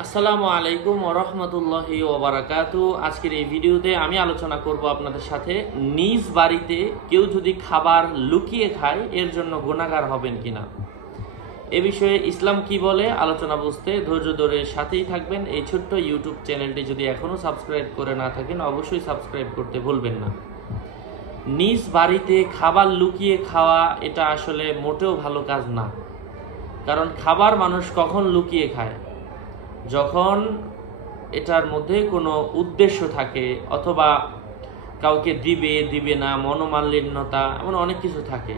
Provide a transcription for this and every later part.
আসসালামু আলাইকুম ওয়া রাহমাতুল্লাহি ওয়া বারাকাতুহু। আজকের এই ভিডিওতে আমি আলোচনা করব আপনাদের সাথে নিজ বাড়িতে কেউ যদি খাবার লুকিয়ে খায় এর জন্য গুনাহগার হবেন কিনা। এ বিষয়ে ইসলাম কি বলে আলোচনা বুঝতে ধৈর্য ধরে সাথেই থাকবেন। এই ছোট্ট ইউটিউব চ্যানেলটি যদি এখনো সাবস্ক্রাইব করে না থাকেন অবশ্যই সাবস্ক্রাইব করতে ভুলবেন না। নিজ বাড়িতে খাবার লুকিয়ে খাওয়া এটা আসলে মোটেও ভালো কাজ না। কারণ খাবার মানুষ কখন লুকিয়ে খায়? যখন এটার মধ্যে কোনো উদ্দেশ্য থাকে, অথবা কাউকে দিবে না, মনোমালিন্যতা, এমন অনেক কিছু থাকে।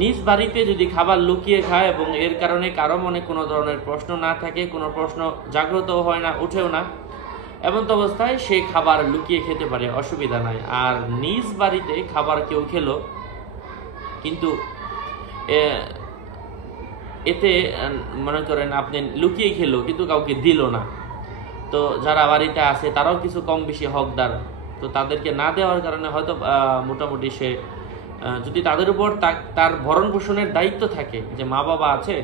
নিজ বাড়িতে যদি খাবার লুকিয়ে খায় এবং এর কারণে কারো মনে কোনো ধরনের প্রশ্ন না থাকে, কোনো প্রশ্ন জাগ্রতও হয় না, উঠেও না, এমন তো অবস্থায় সেই খাবার লুকিয়ে খেতে পারে, অসুবিধা নাই। আর নিজ বাড়িতে খাবার কেউ খেলো কিন্তু এতে মনে করেন আপনি লুকিয়ে খেলো কিন্তু কাউকে দিল না, তো যারা বাড়িতে আছে তারাও কিছু কম বেশি হকদার, তো তাদেরকে না দেওয়ার কারণে হয়তো মোটামুটি সে যদি তাদের উপর তার ভরণ পোষণের দায়িত্ব থাকে, যে মা বাবা আছে,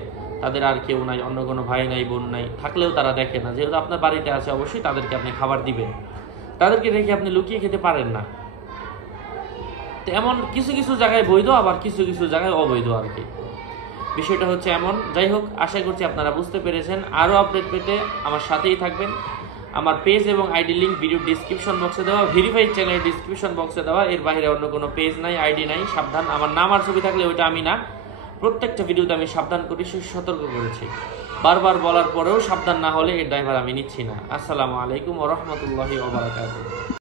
তাদের আর কেউ নাই, অন্য কোনো ভাই নাই, বোন নাই, থাকলেও তারা দেখে না, যেহেতু আপনার বাড়িতে আছে অবশ্যই তাদেরকে আপনি খাবার দিবেন, তাদেরকে রেখে আপনি লুকিয়ে খেতে পারেন না। তো এমন কিছু কিছু জায়গায় বৈধ, আবার কিছু কিছু জায়গায় অবৈধ আর কি। বিষয়টা হচ্ছে এমন। যাই হোক, আশা করছি আপনারা বুঝতে পেরেছেন। আরও আপডেট পেতে আমার সাথেই থাকবেন। আমার পেজ এবং আইডি লিঙ্ক ভিডিও ডিসক্রিপশন বক্সে দেওয়া, ভেরিফাইড চ্যানেলের ডিসক্রিপশন বক্সে দেওয়া, এর বাইরে অন্য কোনো পেজ নাই, আইডি নাই। সাবধান, আমার নাম আর ছবি থাকলে ওইটা আমি না। প্রত্যেকটা ভিডিওতে আমি সাবধান করি, সতর্ক করেছি। বারবার বলার পরেও সাবধান না হলে এর ড্রাইভার আমি নিচ্ছি না। আসসালামু আলাইকুম ওয়া রাহমাতুল্লাহি ওয়া বারাকাতুহু।